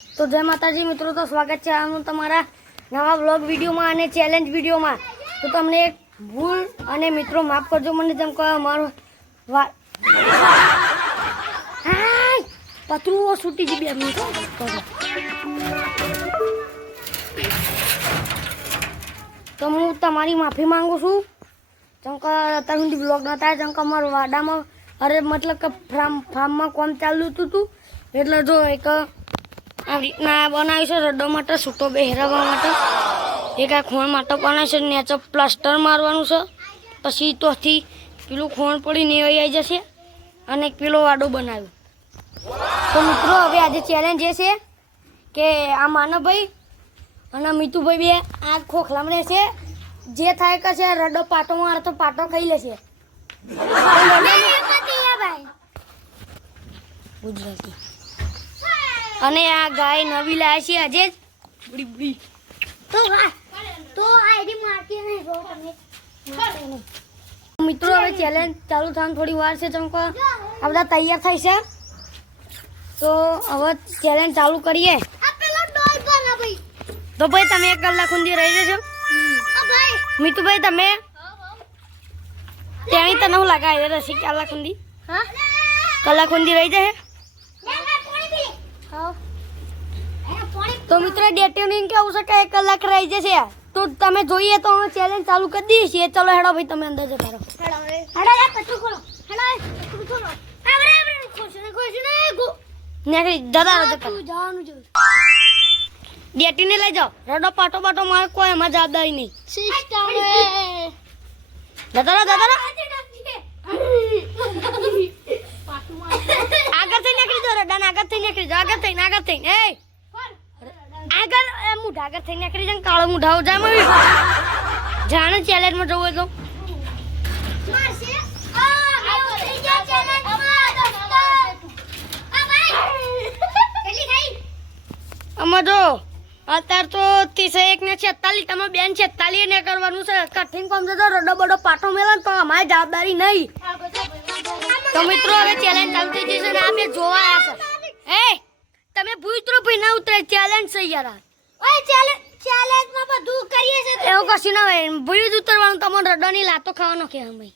तो जय माताजी मित्रों, तो स्वागत है आनु तमारा नवा व्लॉग वीडियो में અને चैलेंज वीडियो में। तो तमने एक भूल અને मित्रों माफ करजो મને જેમ કે મારો હાય પતરું છૂટી ગઈ 2 મિનિટ તો હું તમારી માફી માંગુ છું જેમ કે અત્યાર સુધી વ્લોગ નતા જેમ કે અમારા વાડામાં અરે મતલબ કે ફાર્મમાં કામ ચાલુ હતું એટલે જો એક આ રીતના બનાવ્યું છે રડો માટે છૂટો બેહરાવવા માટે એક આ ખોણ માટે બનાવ્યું છે નેચે પ્લાસ્ટર મારવાનું છે પછી તોથી પેલું ખોણ પડીને આવી જશે અને એક પેલો વાડો બનાવ્યો। તો મિત્રો હવે આજે ચેલેન્જ એ છે કે આ માનવભાઈ અને મીતુભાઈ બે આ ખોખલામાં રહેશે જે થાય કે છે રડો પાટો મારે તો પાટો ખાઈ લેશે ગુજરાતી। અને આ ગાય નવી લાયા છે આજે જ બડી બડી તો આઈડી મારતી નહીં રો તમે મિત્રો હવે ચેલેન્જ ચાલુ થવાની થોડી વાર છે ચમકો આ બધા તૈયાર થઈ છે તો હવે ચેલેન્જ ચાલુ કરીએ। આ પેલો ડોલ બના ભાઈ તો ભાઈ તમે 1 કલાક સુધી રહી જશો ભાઈ મીતુભાઈ તમે તેણી તને હું લગાય રસી કલાક સુધી હા કલાક સુધી રહી જશે। तो मित्र डेटिंग केवू છે કે 1 કલાક રહી જશે તો તમે જોઈએ તો ચેલેન્જ ચાલુ કરી દઈએ છીએ। ચલો હેડો ભાઈ તમે અંદર જતા રહો હેડો યાર પત્તું ખોલો હેડો પત્તું ખોલો બરાબર ખોશને ગો નેકરી જતા રહો તું જવાનું છે ડેટીને લઈ જાઓ રડો પાટો પાટો માર કોઈ એમાં જવાબદારી નહીં સિસ્ટમ જતા રહો આગળ થઈ નીકળી જાઓ રડાને આગળ થઈ નીકળી જાઓ આગળ થઈ એ આગળ મુઢા આગળ થઈ નીકળી જાય કાળો મુઢાઓ જાય મમ્મી જાણે ચેલેન્જમાં જવું તો મારશે થઈ ગયા ચેલેન્જમાં કેટલી થઈ અમાર જો અત્યારે તો 31 ને 46 તમે બેન 46 ને કરવાનું છે કઠિન કામ છે તો રડો બડો પાટો મેલન તો અમારી જવાબદારી નહીં। તો મિત્રો હવે ચેલેન્જ ચાલુ થઈ જશે ને આપણે જોવા આવ્યા છે એ તમે ભૂતરો ભાઈ ના ઉતરે ચેલેન્જ છે યાર ઓય ચેલેન્જ માં બધું કરીએ છે એવું કશું ના હોય ભૂત ઉતરવાનું તમને રડોની લાતો ખાવાનો કે અમે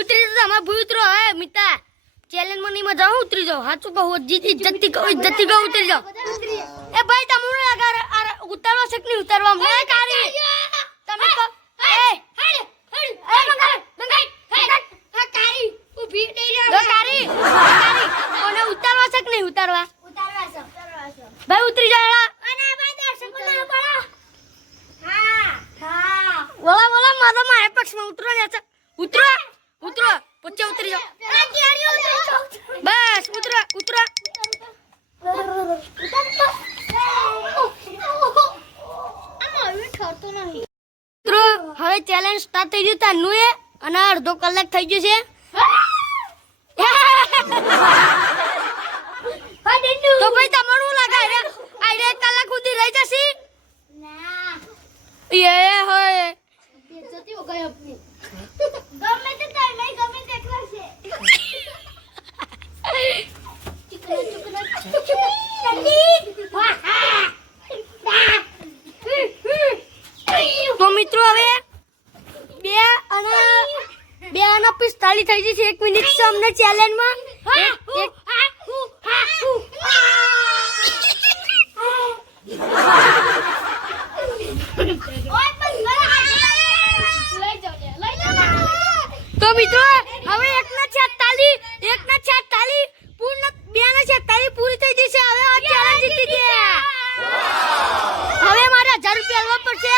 ઉતરી તો અમાર ભૂતરો હે મિતા ચેલેન્જ માં ની મજા ઉતરી જાઓ હાચું કહો ઇજ્જતી કહો ઉતરી જાઓ એ ભાઈ તમને અગર ઉતરવા છે કે નહીં ઉતરવા મે કારી તમે કહો એ ઉતારવા ભાઈ ઉતરી જાય બોલા બોલા મારા મારે પક્ષમાં ઉતરો ને ઉતરો ઉતરો પછી ઉતરી જાઓ બસ ઉતરો ઉતરો ઉતરો હવે ચેલેન્જ સ્ટાર્ટ થઈ ગયું તાનું એ અને અડધો કલાક થઈ ગયો છે તો ભાઈ તમારું લગાય આઈ 1 કલાક સુધી રહી જશે ના એ હોય બેજતી હો ગઈ આપની ગમે તે તાઈ નહીં ગમે તે એકલા છે તો મિત્રો હવે 2 અને 45 થઈ જશે 1 મિનિટ છે અમને ચેલેન્જમાં તો મિત્રો હવે 1:46 પૂર્ણ 2:46 પૂરી થઈ જશે હવે આ ચેલેન્જ જીતી ગયા। હવે મારે 1000 રૂપિયા લેવા પડશે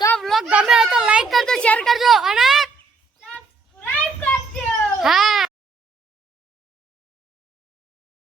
તો વ્લોગ ગમે હોય તો લાઈક કરજો શેર કરજો અને સબસ્ક્રાઇબ કરજો। હા।